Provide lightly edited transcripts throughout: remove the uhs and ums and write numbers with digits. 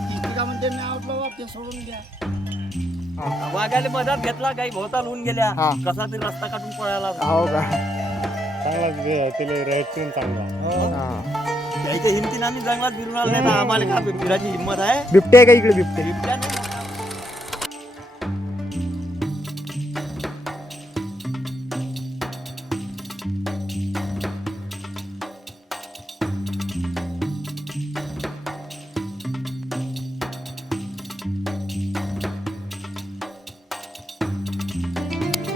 किती का म्हणते मी आवडलो ते सोडून द्या. वाघाने मधात घेतला काही भोवता लुन गेल्या हा. कसा तरी रस्ता काढून पळायला हो का चांगला तिला रेटून चांगला. हा. त्याच्या हिमतीने आम्ही जंगलात फिरून आलो नाही तर आम्हाला का फिरायची हिंमत आहे बिबटे आहे का इकडे बिबटे? बिबट्या नाही.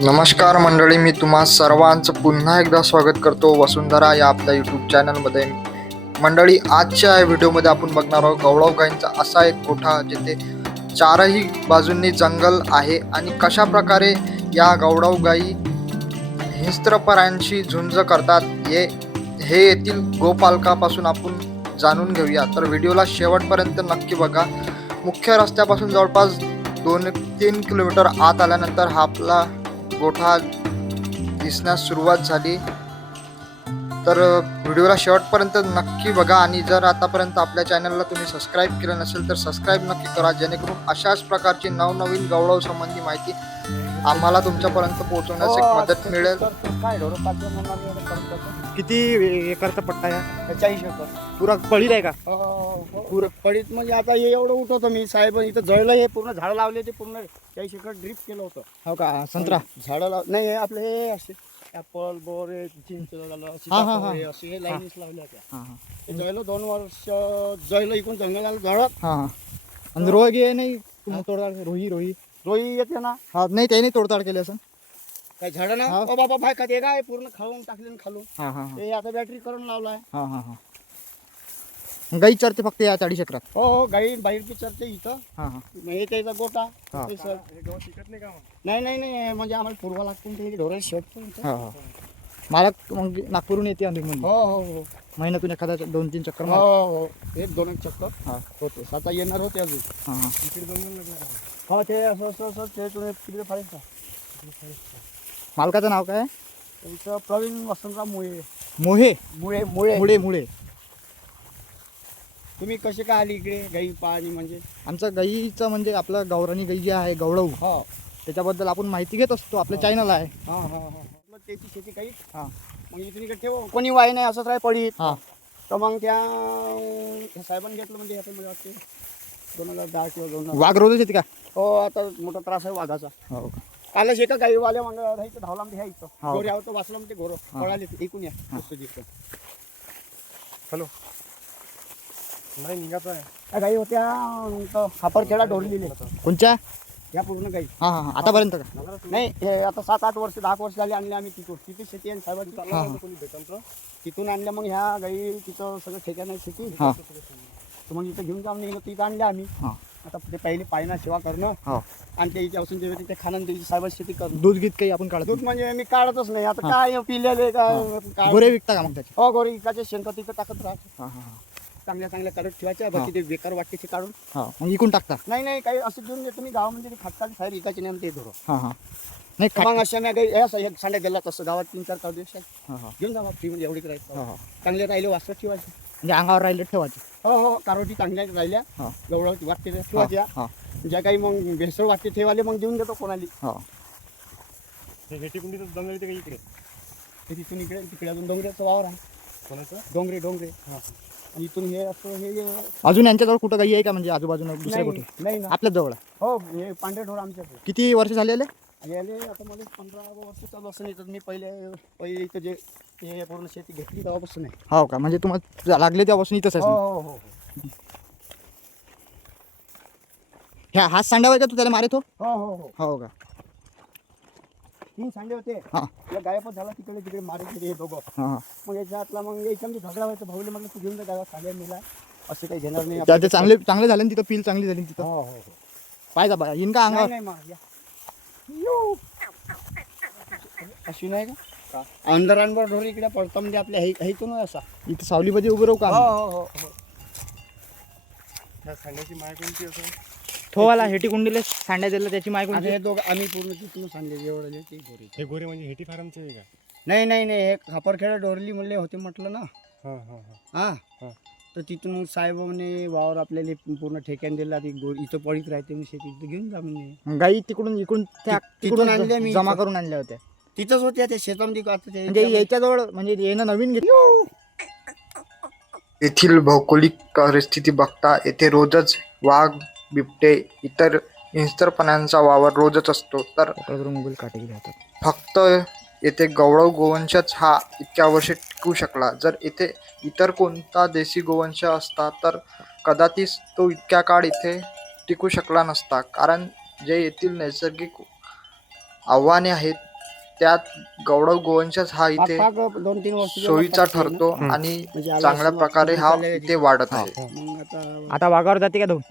नमस्कार मंडळी, मी तुम्हा सर्वांचं पुन्हा एकदा स्वागत करतो वसुंधरा या आपल्या यूट्यूब चॅनलमध्ये. मंडळी, आजच्या या व्हिडिओमध्ये आपण बघणार आहोत गवळाव गायींचा असा एक गोठा जिथे चारही बाजूंनी जंगल आहे आणि कशा प्रकारे या गवळाव गायी हिंस्त्र प्राण्यांशी झुंज करतात हे येथील गोपालकापासून आपण जाणून घेऊया. तर व्हिडिओला शेवटपर्यंत नक्की बघा. मुख्य रस्त्यापासून जवळपास 2-3 किलोमीटर आत आल्यानंतर हा आपला गोठा दिसण्यास सुरुवात झाली. तर व्हिडिओला शेवटपर्यंत नक्की बघा आणि जर आतापर्यंत आपल्या चॅनलला तुम्ही सबस्क्राईब केलं नसेल तर सबस्क्राईब नक्की करा, जेणेकरून अशाच प्रकारची नवनवीन गवळाव संबंधी माहिती आम्हाला तुमच्यापर्यंत पोहोचवण्यास एक मदत मिळेल. काय ढोरं पाच जण म्हणणार एवढं करून करतो. किती एकरचा पट्टा आहे? 40 एकर. पुरा पळीत आहे का? पुरं पडीत म्हणजे आता हे एवढं उठवतो मी साहेब, इथं जळलं हे पूर्ण झाडं लावले ते पूर्ण 40 एकर ड्रिप केलं होतं. हो का? संत्रा झाडं नाही हे आपलं हे असे ऍपल बोर हे चिंच झालं सीताफळ हे असे हे लाईनीच लावल्या होत्या. हां हां ते जळलं 2 वर्ष जळलं इकडून जंगलाला झडत. हां. आणि रोही नाही तोडताड? रोही रोई येते ना, हा नाही त्याने तोडताड केली असं. काय झाडं ना हा. ओ बाबा भाय का ते काय पूर्ण खाऊन टाकले ना खालून. हां हां ते आता बॅटरी करून लावलाय. हां हां हां. गाई चरते फक्त या 40 एकरात? हो हो, गाई बाहेर चरते इथं. हां हां हे त्याचा गोटा हा. ते सर. नाही म्हणजे आम्हाला पूर्वा लागते ते ढोराला शेत. हां हां. मला मग नागपूरहून येते अधिक म्हणजे हो हो हो महिन्यातून एखादा 2-3 चक्कर हो मार. हो, एक 2 चक्कर हा. होते. आता येणार होते अजून. हां हां. हो ते असं ते तुम्ही तिकडे फाईन का. मालकाचं नाव काय? त्यांचं प्रवीण वसंतराव मुळे. मोहे मुळे मुळे मुळे मुळे. तुम्ही कसे काय आली इकडे गाई पाणी म्हणजे? आमचं गाईचं म्हणजे आपलं गावरानी गाई जी आहे गवळाऊ, हो त्याच्याबद्दल आपण माहिती घेत असतो. आपलं चॅनल आहे. हा हा हा. त्याची शेती काही हां मग इथून इकडे ठेव, कोणी वाय नाही असंच राही पडीत. हां तर मग त्या साहेबांनी घेतलं म्हणजे आता मला वाटते 2010 किंवा 2000. वाघ रोजच येते का? हो आता मोठा त्रास आहे वाघाचा. हो का? कालच एका गाईवाल्या मंडळ राहायचं धावला म्हणजे ह्या इथं हो. गोरे आहोत वाचलं म्हणजे गोरं हा. पळाले ऐकून या. हा. हॅलो नाही निघायचं आहे. त्या गाई होत्या खापरखेडा ढोरलेले कोणच्या? या पूर्ण गाई. हां हां हां. आतापर्यंत का? नाही हे आता 7-8 वर्ष 10 वर्ष झाले आणले आम्ही तिथून. तिथे शेती आहे साहेबांची. हा, हा. कोणी भेटलं तिथून आणल्या मग ह्या गाई तिथं सगळं ठेक्या नाही शेती. हां तर मग इथं घेऊन जाऊन निघलं तिथं आणल्या आम्ही. हां आता ते पहिले पायना सेवा करणं हो. आणि त्याची असून ते खाणं त्याची साहेबांची शेती करणं. दूध गीत काही आपण काढत दूध म्हणजे मी काढतच नाही आता. काय पिलेले काय गोरे विकता का मग त्याचे? हो गोरे इकाचे शेणखत तिथं टाकत राहत. हां हां हां चांगल्या काढत ठेवायच्या. हा. बाकी ते बेकार वाटते ते काढून. हां. मग इकून टाकता? नाही काही असं घेऊन येतो मी गावामध्ये ते खाटकाट बाहेर इकाचे नाही ते धरो. हां हां. नाही मग अशा मी काही एक सांड्या दिला तसं गावात 3-4 काढू दिवस हां हां घेऊन जा फ्री म्हणजे एवढी हां करायचं. हां. चांगले राहिले वाचत ठेवायचे. म्हणजे अंगावर राहिले ठेवायचे? हो हो कारोटी चांगल्या राहिल्या हां गवळावती वाटते त्या ठेवायच्या. हां ज्या काही मग भेसळ वाटते ठेवाले मग देऊन देतो कोणाली. हां. हे हेटी कुंडीचं जंगल येते का इकडे? ते तिथून इकडे तिकडे अजून डोंगऱ्याचं वावर आहे. कोणाचं? डोंगरे आणि इथून हे असं हे अजून यांच्याजवळ कुठं गाई आहे का म्हणजे आजूबाजूला दुसरे नाही कुठे? नाही ना. आपल्याच जवळ आहे? हो हे पांढरे ढोर आमच्याकडे किती वर्ष झालेले? याले आता मला 15 वर्ष चालू असं नाही तर मी पहिले इथं जे हे पूर्ण शेती घेतली तेव्हापासून आहे. हो का? म्हणजे तुम्हाला लागले तेव्हापासून इथंच हो आहे? हो हो ह्या हात सांडावाय का तू त्याला मारे तो? हो हो हो हो का? 3 सांडे होते. हां या गायबच झाला तिकडे मारे गेले हे दोघं. हां. मग याच्यातला मग याच्या म्हणजे झगडा व्हायचा. भाऊले म्हटलं तू घेऊन जा गावात खाल्या मिला असं काही घेणार नाही. ते चांगले चांगले झाले ना तिथं? पील चांगली झाली ना तिथं? हो हो हो पाहिजे बघा येईन का अंगावर? नाही मग या अशी नाही का अंधारांवर ढोर इकडे पडता म्हणजे आपल्या हेतून असा. इथं सावलीमध्ये उभं राहू हो का? हो हो हो ह्या सांड्याची माय कोणती असं? थोवाला हेटी कुंडीले सांड्या दिला त्याची माय आता कोणती? हे दोघं आम्ही पूर्ण तिथून सांगले एवढं ते गोरे. हे गोरे म्हणजे हेटी फार्मचे आहे का? नाही हे खापरखेडा डोरली म्हणले होते म्हटलं ना. हां हां हां हा हां. तर तिथून मग साहेबांनी वावर आपल्याला पूर्ण ठेक्यान दिला ती इथं पडीत राहते मी शेती इथं घेऊन जा म्हणे. गाई तिकडून इकडून त्या तिथून तिकडून आणल्या मी जमा इथं. करून आणल्या होत्या. तिथंच होत्या त्या शेतामध्ये आता ते म्हणजे याच्याजवळ म्हणजे येणं नवीन घेतलं. येथील भौगोलिक परिस्थिती बघता येथे रोजच वाघ, बिबटे, इतर हिंस्र प्राण्यांचा वावर रोजच असतो. तर मोबाईल काटेल राहतात. फक्त येथे गवळव गोवंशच हा इतक्या वर्षे टिकू शकला. जर येथे इतर कोणता देशी गोवंश असता तर कदाचित तो इतक्या काळ इथे टिकू शकला नसता. कारण जे येथील नैसर्गिक आव्हाने आहेत त्यात गवळव गोवंशच हा इथे 2-3 वर्ष सोयीचा ठरतो आणि चांगल्या प्रकारे हा इथे वाढत आहे. मग आता आता वाघावर जाते का धावून?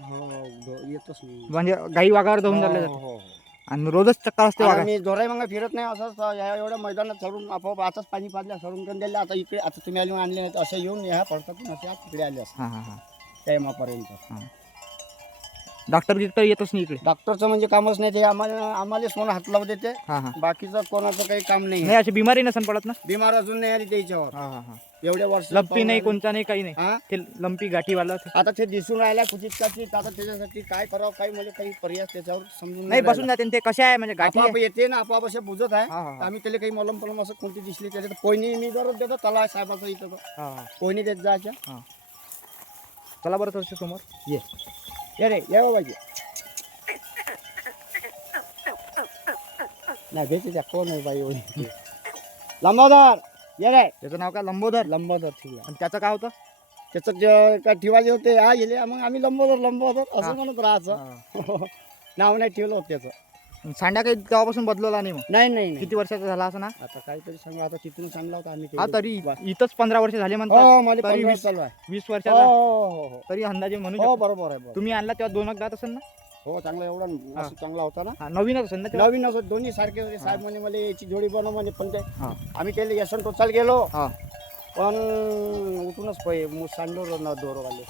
येतच नाही. म्हणजे गाई वाघावर धावून चालले जाते आणि रोजच चक्कर असते वाघा. मी जोराई मग फिरत नाही असंच ह्या एवढ्या मैदानात चढून आपोआप आताच पाणी पाजल्या सरून करून दिले. आता इकडे आता तुम्ही आले आणले नाही असे येऊन ह्या पडतात असे आज तिकडे आले असतात हां हां हां. टायमापर्यंत. डॉक्टर गिक्टर येतच नाही इकडे. डॉक्टरचं म्हणजे कामच नाही ते आम्हाला सोनं हात लावू देते. हां हां. बाकीचं कोणाचं काही काम नाही. नाही अशी बिमारी नसन पडत ना. बिमार अजून नाही आली त्याच्यावर हां हां हां. एवढ्या वर्ष लंपी नाही कोणता नाही काही नाही. हा ते लंपी गाठीवाला आता ते दिसून राहिला कुचित काचित. आता त्याच्यासाठी काय करावं काही म्हणजे काही पर्याय त्याच्यावर समजून नाही बसून जाते आणि ते कशा आहे म्हणजे गाठी आपोआप येते ना आपोआप असे बुजत आहे. हां हां हां. आम्ही त्याला काही मलम पलम असं कोणती दिसली त्याच्यात कोणी मी जर देतो तला साहेबाचं इथं हां हां. कोणी देत जायच्या. चला बरं थोडंसं समोर. ये रे ये बाबाजी नाही भेटे त्या कोण आहे बाई एवढी लंबोदर ये रे. त्याचं नाव काय? लंबोदर. लंबोदर ठीक आहे. आणि त्याचं काय होतं? त्याचं काय ठेवायचे होते हा गेले मग आम्ही लंबोदर असं म्हणत राहायचं. नाव नाही ठेवलं होतं त्याचं. सांड्या काही तेव्हापासून बदलवला नाही मग. नाही किती वर्षाचा झाला असं ना? आता काहीतरी सांगा. आता तिथून सांगला होता आम्ही हा ते. तरी इथंच 15 वर्ष झाले म्हणतात. हो मला तरी 15 चालू आहे. 20 हो वर्षाचा हो हो तरी अंदाजे म्हणू हो शकतो. बरोबर आहे बरोबर. तुम्ही आणला तेव्हा 2 दात असेल ना? हो चांगला एवढा असं चांगला होता ना. हा नवीनच असेल ना तेव्हा? नवीन असं दोन्ही सारखे होते. साहेब म्हणे मला याची जोडी बनव म्हणे. पण ते हा. आम्ही त्याला यशवंत टोचाल गेलो हा. पण उठूनच सांडोर ना दोरवाले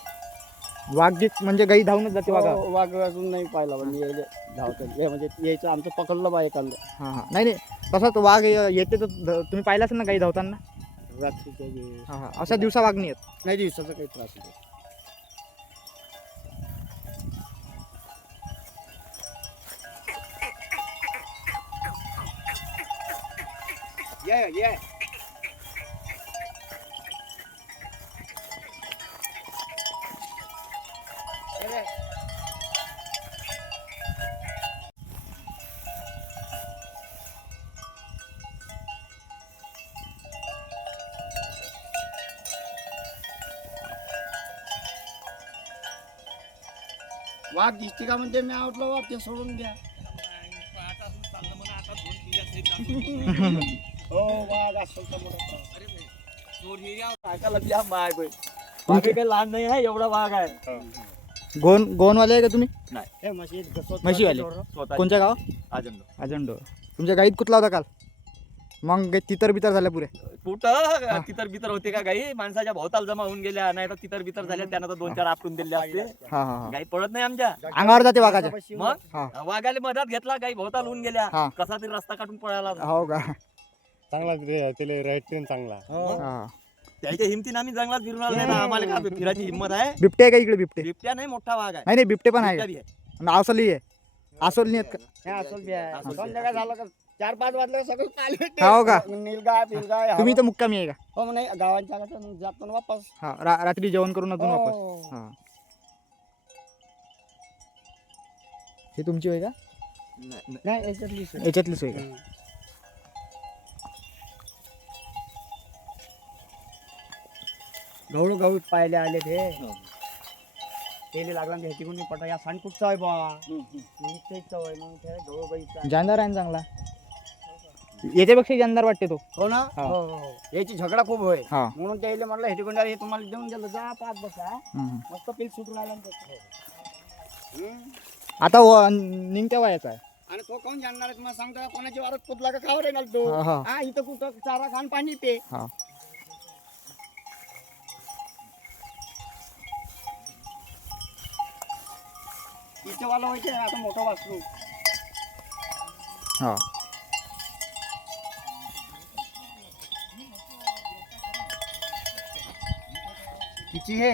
वाघ म्हणजे गाई धावूनच जाते वाघा. वाघ अजून नाही पाहिला म्हणजे यायले धावतात हे म्हणजे यायचं आमचं पकडलं बा एखादं हा हा. नाही नाही तसंच वाघ येते तर तुम्ही पाहिलं असेल ना गाई धावताना. रात्रीच्या वेळेस. हा हा. अशा दिवसा वाघ नाही येत. नाही दिवसाचा काही त्रास नाही. ये वाघ दिसते का म्हणते मी आवडलं वाघ ते सोडून द्या. हो वाघ असं तर वाघ काही लहान नाही आहे एवढा वाघ आहे. गोनवाले आहे का तुम्ही? हे म्हशीत घसवत म्हशीवाले? स्वतः कोणत्या गाव? अजंडो अजंडो. तुमच्या गाईत कुठला होता काल? मग तितर बितर झाल्या पुरे. कुठं तितर बितर होते का गाई माणसाच्या भोवताल जमा होऊन गेल्या नाही तर तितर बितर झाल्या त्यानं तर 2-4 आपटून दिले असते. हा हा हा. गाई पडत नाही आमच्या. अंगावर जाते वाघाच्या. मग हा. वाघाले मधात घेतला गाई भोवताल होऊन गेल्या. हा. कसा तरी रस्ता काढून पळाला. हो का? चांगला त्याला राईट ट्रेन चांगला. हा. त्याच्या हिमतीनं आम्ही जंगलात फिरून आलो नाही ना आम्हाला का फिरायची हिंमत आहे. बिबटे आहे का इकडे? बिबटे बिबट्या नाही मोठा वाघ आहे. नाही नाही बिबटे पण आहे बिबट्या का? बी आहे. आवसली आहे. आसोली नाही आहेत का? हे असं बी आहे. संध्याकाळ झालं का 4-5 वाजले सगळं आले हो का? नीलगाय पिलगाय तुम्ही तर मुक्कामी आहे का? हो नाही गावांच्या गावात जातो ना वापस. हा. रात्री जेवण करून अजून वापस. हो. हा. हे तुमची होय का? नाही याच्यातली सोय. याच्यातली सोय का? गवळू पाहिले आले ते लागला ते तिकडून पटा या सांड कुठचा आहे बा मग तेच आहे मग ते गवळू गाईचा. जानदार आहे ना चांगला. याच्यापेक्षा जानदार वाटते तो. हो ना. हा. हो हो हो. याची झगडा खूप होय हा. म्हणून त्याला म्हटलं हेटिकोंडा हे तुम्हाला देऊन दिलं जा पाच बसा हम्म. मस्त पील सुटून आला ना त्याचं. आता निघत्या वयाचा आहे. आणि तो कोण जाणणार आहे तुम्हाला सांगता कोणाची वारत पुतला का खावर येणार तो. हा, हा. हा इथं कुठं चारा खान पाणी पे. हा. इथे वाला व्हायचे आता मोठा वासरू. हा. तिची हे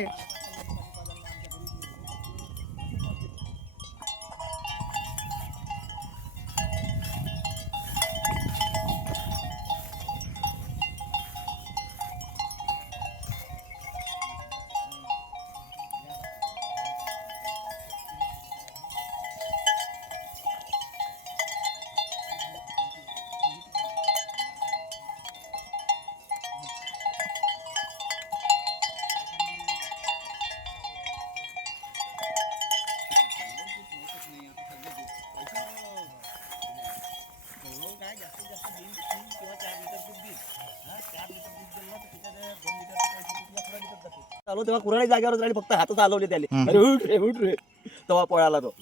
आलो तेव्हा कुऱ्हाडी जागेवर राहिली, फक्त हातच हलवले त्याले, अरे उठ रे तेव्हा पळाला तो.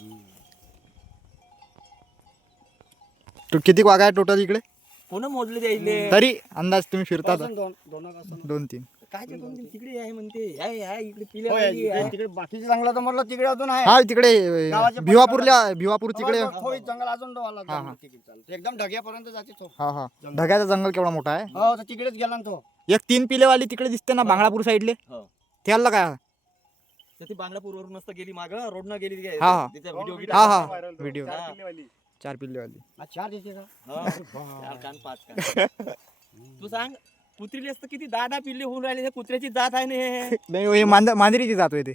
किती वाघ आहे टोटल इकडे कोण मोजले द्यायले तरी अंदाज तुम्ही फिरता असेल दोन असेल. 2-3 काय ते दोन तीन तिकडे आहे म्हणते, आहे इकडे पिले हो, तिकडे बाकीचे जंगलात तर म्हटलं तिकडे अजून आहे. हा तिकडे गावाच्या भिवापूर तिकडे थोडी जंगल अजून डोहाला तिकडे चालतं. एकदम ढग्यापर्यंत जाते तो. हा ढगाचा जंगल केवढा मोठा आहे. हो तर तिकडेच गेला ना तो. एक 3 पिलेवाली तिकडे दिसते ना बांगळापूर साईडले, हो. त्याला काय. तर ती बांगलापूर वरून नसतं गेली माग रोड न गेली काय, हा. तिचा व्हिडिओ हा व्हिडिओ हा. 4 पिल्लेवाली. चार येते का? चार कान 5 कान. तू सांग कुत्रीले असतं किती 10 पिल्ले होऊन राहिले, हे कुत्र्याची जात आहे ना हे. नाही हे मांजरीची जात होय ते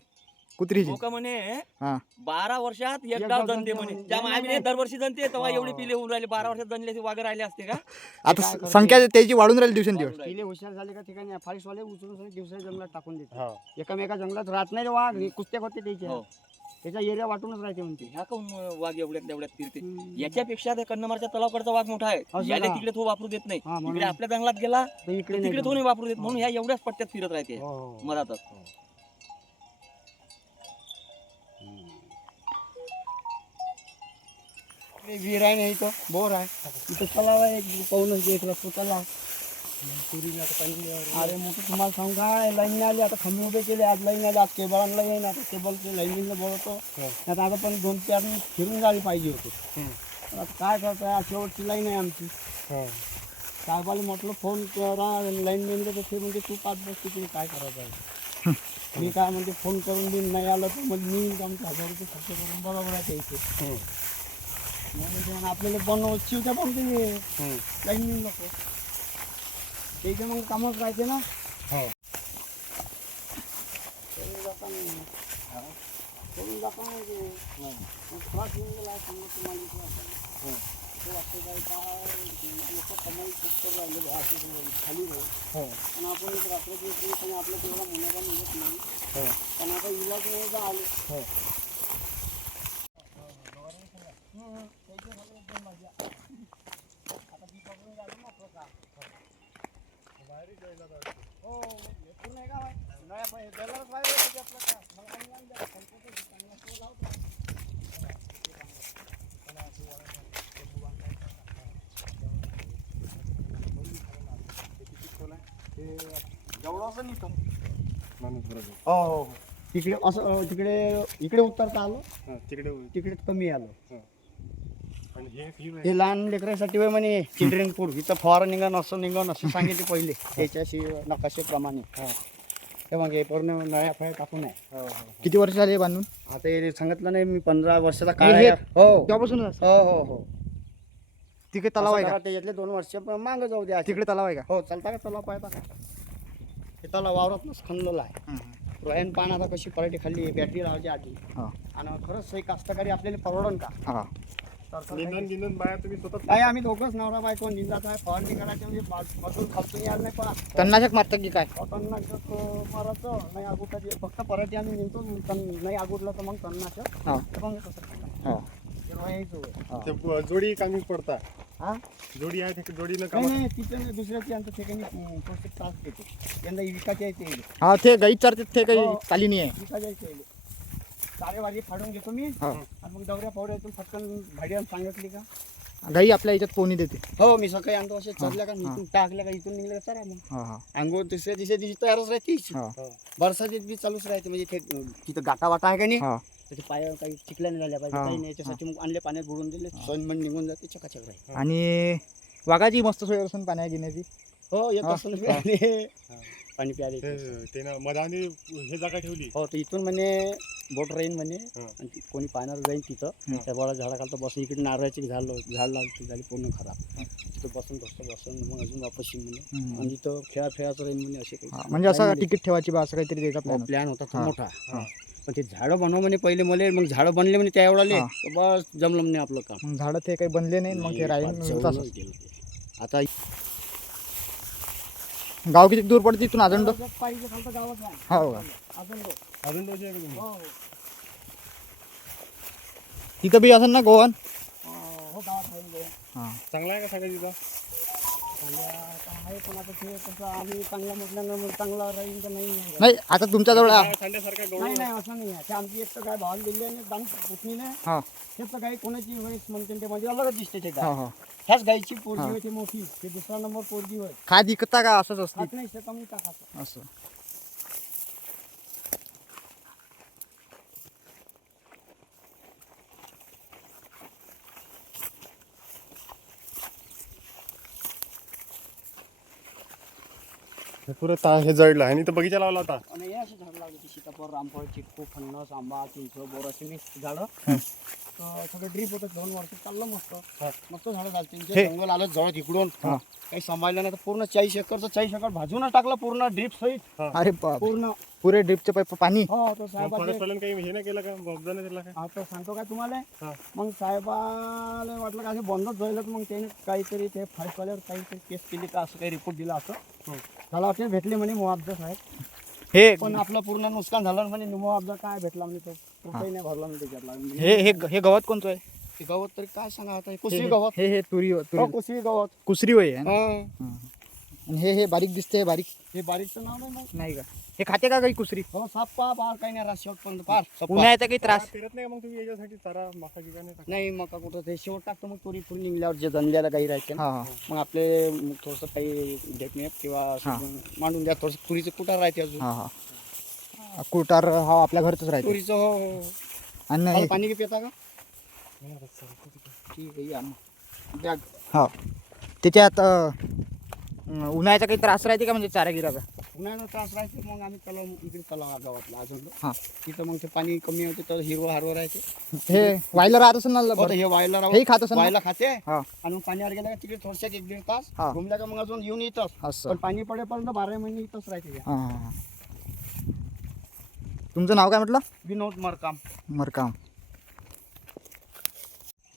कुत्रीची. लोक म्हणे हा 12 वर्षात एकदा जनते म्हणे, त्या मागे दरवर्षी जनते तेव्हा एवढी पिल्ले होऊन राहिले, 12 वर्षात जनले वाघ राहिले असते का. आता संख्या त्याची वाढून राहिली दिवसेंदिवस. पहिले हुशार झाले का ठिकाणी फारीसवाले उचलून दिवसा जंगलात टाकून देते. हा. एकामेका जंगलात राहत नाही रे वाघ, हे कुस्त्या करते हो. त्याच्या. त्याच्या एरिया वाटूनच राहते म्हणते. ह्या काऊन वाघ एवढ्यात तेवढ्यात फिरते. याच्यापेक्षा त्या कन्नमारच्या तलावकडचा वाघ मोठा आहे, असं याला का? तिकडे तो वापरू देत नाही, हा, म्हणून. इकडे आपल्या जंगलात गेला तर इकडे तिकडे नाही तो नाही वापरू देत, म्हणून ह्या एवढ्याच पट्ट्यात फिरत राहते हो, हो. मधातच. इकडे विहीर आहे ना, इथं बोर आहे, इथं तलाव आहे, एक पाहूनच एक रस्ता तलाव. अरे मोठं तुम्हाला सांगू काय, लाईन आली आता, खंबी उभे केले, आज लाईन आली, आज केबल आणलं येईन, आता केबलचे लाईनीला बोलवतो. आता पण 2-4 मिनिट फिरून जायला पाहिजे होते. पण आता काय करताय, आज शेवटची लाईन आहे आमची. साहेबाला म्हटलं फोन करा लाईन मिळलं तर ते म्हणजे तू 5 बस तिकडे काय करायचं आहे. मी काय म्हणते फोन करून देईन, नाही आलं तर मग मी आमचे 1000 रुपये खर्च करून बरोबर आहे त्याचे. म्हणून आपल्याला बनव चिवच्या बनते लाईन मिळून नको त्याच्या मग कामच राहते ना. करून जाता नाही. करून जाता नाही ते. मग त्रास येऊन गेला समजा तुम्हाला इथे आता. तो वाटतं काय लोक कमाई खूप राहिलेले आहे, खाली राहू. पण आपण एक रात्र येतो पण आपलं तेवढा मुलाला मिळत नाही. पण आता इलाज नाही का आले. हो तिकडे असं इकडे उतरता आलं, तिकडे कमी आलं. हे लहान लेकरांसाठी वय म्हणे चिल्ड्रेन फूड, इथं फवारा निघण असं सांगितले पहिले त्याच्याशी नकाशेप्रमाणे. ते मग हे पूर्ण नळ्या फळ्या टाकून आहे. किती वर्ष झाले बांधून. आता हे सांगितलं नाही मी, 15 वर्षाचा काळ आहे. हो तेव्हापासून हो हो हो. तिकडे तलाव आहे का. त्याच्यातले 2 वर्ष मागं जाऊ द्या. तिकडे तलाव आहे का. हो चालता का तलाव पाहता का. हे तलाव वावरातच खणलेलं आहे. रोयन पान आता कशी पराठी खाल्ली, बॅटरी लावायची आधी. आणि खरंच हे कास्तकारी आपल्याला परवडन का. निंदन बाया तुम्ही स्वतः. नाही आम्ही दोघंच नवरा बायको निंदात आहे, फवारणी करायची म्हणजे मजूर खालतून यायला नाही पहा. तणनाशक मारतात की काय. तणनाशक मारायचं नाही अगोदर फक्त पराठी आम्ही निघतो, नाही अगोदरला तर मग तणनाशक. मग ते जोडी कामी पडता. हा जोडी आहे ते जोडीनं नाही नाही तिथं दुसऱ्याची आमच्या ठिकाणी पौष्टिक त्रास देतो. यंदा विकायचे आहे ते हा ते गाई चरतात ते काही कालिनी आहे. विकायचे आहे ते सारे वाजी फाडून घेतो मी. आणि मग दौऱ्या पावऱ्यातून फटकन भाडी सांगितली का गाई आपल्या याच्यात पोहणी देते. हो मी सकाळी आणतो असे चढल्या का इथून टाकल्या का इथून निघल्या चला मग अंघोळ तिसऱ्या दिवशी तयारच राहते. बरसातीत बी चालूच राहते म्हणजे तिथं गाटा वाटा आहे का नाही, त्याचे पाय काही चिखल्या नाही झाल्या पाहिजे काही नाही, याच्यासाठी मग आणले पाण्यात बुडून दिले, सण निघून जाते चकाचक राहील. आणि वाघाची मस्त सोय असून पाण्या घेण्याची. हो येत असं पाणी प्यायला. त्यानं मधाने हे जागा ठेवली. हो तर इथून म्हणे बोट राहीन म्हणे, आणि कोणी पाण्यावर जाईन तिथं त्या बोळा झाडाखालतं बसून, इकडे नारळाची झाड लागली झाली पूर्ण खराब, तिथं बसून मग अजून वापस येईन म्हणे. आणि तिथं खेळाचं राहीन म्हणे. असे काही म्हणजे असं तिकीट ठेवायची बा असं काहीतरी द्यायचा प्लॅन होता तो मोठा. पण ते झाडं बनव म्हणे पहिले मले, मग झाडं बनले म्हणे त्या एवढाले बस जमलं म्हणे आपलं काम. झाडं ते काही बनले नाही मग ते राहील. आता गाव किती दूर पडते इथून अजंड. पाहिजे खालतं गावात आहे हो का. अजून तिथं बी असेल ना गोवन. हो गावात चांगला आहे का सगळं तिथं. कांद्या आता आहे पण आता ते कसं आम्ही चांगला म्हटल्यानं चांगला राहील तर नाही नाही आता तुमच्याजवळ सांड्यासारखा गवळी नाही नाही असं नाही आहे ते आमची एक तर गाय भावाला दिली आहे दान पुतणीने हा त्याचं गाय कोणाची वयस म्हणते ते म्हणजे अलगच दिसते ते हा गाय हा ह्याच गायची पोरगी होती मोठी ते दुसरा नंबर पोरगी होय खाद इकता का असंच असते खात नाही शेतामध्ये टाकायचं असं पुरं हे जळलं आणि तो बगीचा लावला होता. आणि हे अशी झाडं लावली सीताफळ रामफळ चिक्कू फणस आंबा चिंच बोराची मिक्स झाडं तर सगळं ड्रीप होतं 2 वर्ष चाललं मस्त मस्त झाडं झाली त्यांचे जंगल आलं जवळ तिकडून काही सांभाळलं नाही तर पूर्ण 40 एकरचं 40 एकर भाजूनच टाकलं पूर्ण ड्रीप सहित अरे बाप पूर्ण पुरे ड्रिपचे पाईप पाणी हो तो मग साहेबाचे फॉरेस्टवाल्यानं काही हे नाही केलं का मुआवजा नाही दिला का? आता सांगतो काय तुम्हाला हा. मग साहेबाला वाटलं का असं बंदच झालं तर मग त्याने काहीतरी ते फॉरेस्टवाल्यावर काहीतरी केस केली का असं काही रिपोर्ट दिला असं त्याला वाटलं भेटले म्हणे मुआवजा साहेब हे पण आपलं पूर्ण नुकसान झालं म्हणे मुआवजा काय भेटला म्हणजे तो रुपये नाही भरला म्हणजे त्याच्यातला म्हणजे हे हे हे गवत कोणचं आहे ते गवत तरी काय सांगा आता कुसरी गवत हे हे तुरी हो तुरी कुसरी गवत कुसरी वय आहे ना? हा. आणि हे बारीक दिसते बारीक हे बारीकचं नाव नाही मग नाही का हे खाते का काही कुसरी हो साप्पा पार काही नाही राहत शेवटपर्यंत पार सप्पा. उन्हाळ्याचा काही त्रास पेरत नाही का मग तुम्ही याच्यासाठी चारा मका गिका नाही टाकत? नाही मग कुठं ते शेवट टाकतो मग तुरी फुल निघल्यावर जे जनल्याला काही राहायचे ना हा हा मग आपले थोडंसं काही डेटमेप किंवा असं मांडून द्या थोडंसं तुरीचं कुटार राहते अजून हा हा कुटार हा आपल्या घरच राहते तुरीचं हो हो. आणि मला हे- पाणी की पिता का ठीक आहे या मग. द्या. हा त्याच्यात उन्हाळ्याचा काही त्रास राहते का म्हणजे चारा गिराचा उन्हाळ्याला त्रास राहते मग आम्ही तलाव इकडे तलाव गावातला अजून हा तिथं मग ते पाणी कमी होते तर हिरवं हारवं राहते हे व्हायला राहत असेल ना हो, तर हे व्हायला हेही खात असेल ना? व्हायला खाते हा आणि मग पाण्यावर गेला का तिकडे थोडशात 1-1.5 तास हा. घुमल्या का मग अजून येऊन येतच असं पण पाणी पडेपर्यंत 12 महिने इथंच राहते हा हा, हा. तुमचं नाव काय म्हटलं विनोद मरकाम मरकाम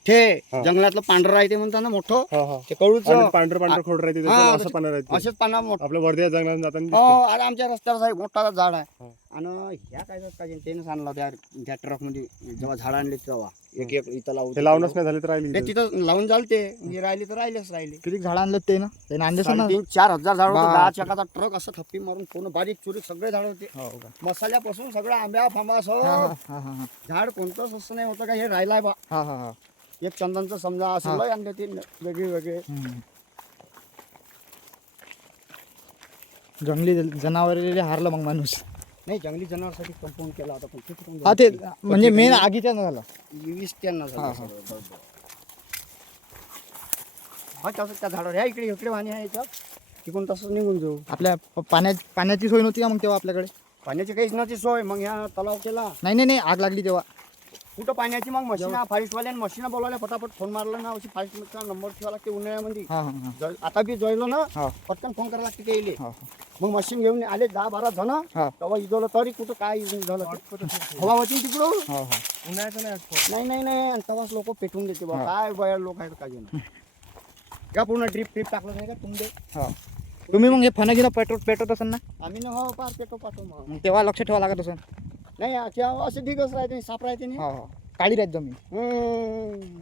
ते जंगलातलं पांढरं राहते म्हणतात ना मोठं हा हा ते कळूचं पांढरं पांढरं खोड राहते त्याच्यावर असं पानं राहते असेच पाना मोठं आपल्या वर्ध्या जंगलात जाताना हो दिसते. अरे आमच्या रस्त्यावर साहेब मोठा झाड आहे हो. आणि ह्या काय त्यानेच आणला त्या ट्रक मध्ये जेव्हा झाड आणले तेव्हा एक एक इथं लावून ते लावूनच नाही झाले तर राहिली ते इथं. तिथं लावून चालते म्हणजे राहिले तर राहिलेच राहिले किती झाडं आणलं ते ना ते आणले असेल ना 3,000-4,000 झाड होते बाप. 10 चाकाचा ट्रक असं थप्पी मारून पूर्ण बारीक चुरीक सगळे झाड होते हो का मसाल्यापासून सगळं आंब्या फांबा हा सब हा हा हा हा झाड कोणतंच असं नाही होतं का हे राहिलाय बा हा हा हा एक चंदनचं समजा असं लय आणले ते वेगळे वेगळे हम्म. जंगली जनावरे हारलं मग माणूस नाही जंगली जनावरसाठी कंपाऊंड केला होता पण ते कुठून हा ते म्हणजे मेन आगीच्या झालं 20 त्यांना झालं सगळं बरोबर. हा तसं त्या झाडावर ह्या इकडे इकडे वाणी आहे याच्यात तिकडून तसंच निघून जाऊ आपल्या पाण्याची सोय नव्हती का मग तेव्हा आपल्याकडे पाण्याची काहीच नव्हती सोय मग ह्या तलाव केला नाही नाही नाही आग लागली तेव्हा कुठं पाण्याची मग मशीन फॉरेस्टवाल्यानं मशीन बोलावल्या फटाफट फोन मारला ना अशी फॉरेस्टचा नंबर ठेवा लागते उन्हाळ्यामध्ये हा हा हा आता बी जळलो ना हा पटकन फोन करायला लागते ते येईल हा मग मशीन घेऊन आले 10-12 जण हा तेव्हा इजवलं तरी कुठं काय झालं ते. हवा होती तिकडून हा हा उन्हाळ्याचं नाही आठवत. नाही नाही नाही आणि तेव्हाच लोक पेटून देते बा काय बया लोक आहेत काय नाही का पूर्ण ड्रीप टाकलं नाही का तुमचे हा तुम्ही मग हे फणं घेणं पेटवत असेल ना आम्ही ना हो पार पेटो पाठव मग मग तेव्हा लक्ष ठेवा लागत असेल नाही असे ढिगच राहते साप राहते नाही हा हा काळी राहत जमीन हम्म.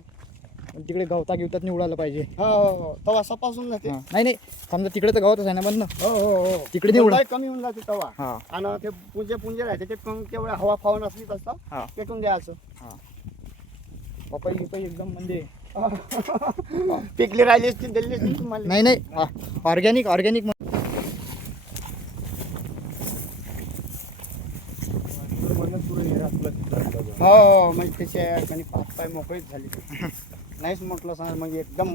पण तिकडे गवता गिवतात उडायला पाहिजे हो हो तेव्हा सपासून जाते हा. नाही नाही समजा तिकडे तर गवतच आहे ना बंद हो हो हो तिकडे नाही उडा लय कमी होऊन जाते तेव्हा हा आणि ते पुंजे राहते ते पण तेवढ्या हवा फावा नसली तसं हा पेटून द्यायचं हा पपई गिपई एकदम म्हणजे पिकली राहिली असती दिली असती तुम्हाला नाही नाही ऑर्गॅनिक म्हणूनच पुरं हे आपलं झालं. हो म्हणजे त्याच्या आणि पाय मोकळीच झाली नाहीच म्हटलं सांग म्हणजे एकदम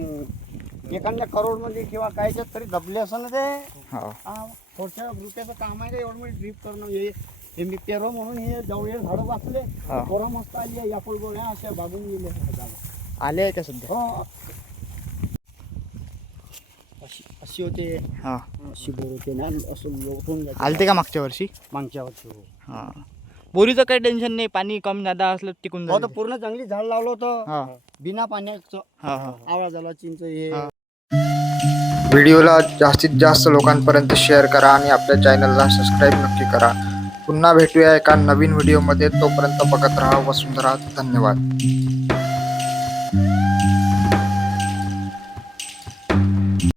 एखाद्या करोड मध्ये किंवा कायच्यात तरी दबले असं ना ते हा थोडच्या वृत्याचं काम आहे का एवढं म्हणजे ड्रीप करणं हे मी पेरो म्हणून हे जवळ झाडं वाचले हा. पोरं मस्त आली आहे याफुल गोळ्या अशा बागून गेले आले आहे का सध्या हो अशी होते हा अशी बोर होते ना असं लोटून जाते आलते का मागच्या वर्षी मागच्या वर्षी हो हा बोरीचं काही टेन्शन नाही पाणी कमी जादा असलं टिकून हो तर जाईल पूर्ण जंगली झाड लावलं होतं हा बिना पाण्याचं हा हा आवळा झाला चिंच हे हा. व्हिडिओला जास्तीत जास्त लोकांपर्यंत शेअर करा आणि आपल्या चॅनलला सबस्क्राईब नक्की करा. पुन्हा भेटूया एका नवीन व्हिडिओमध्ये. तोपर्यंत बघत राहा वसुंधरा. धन्यवाद.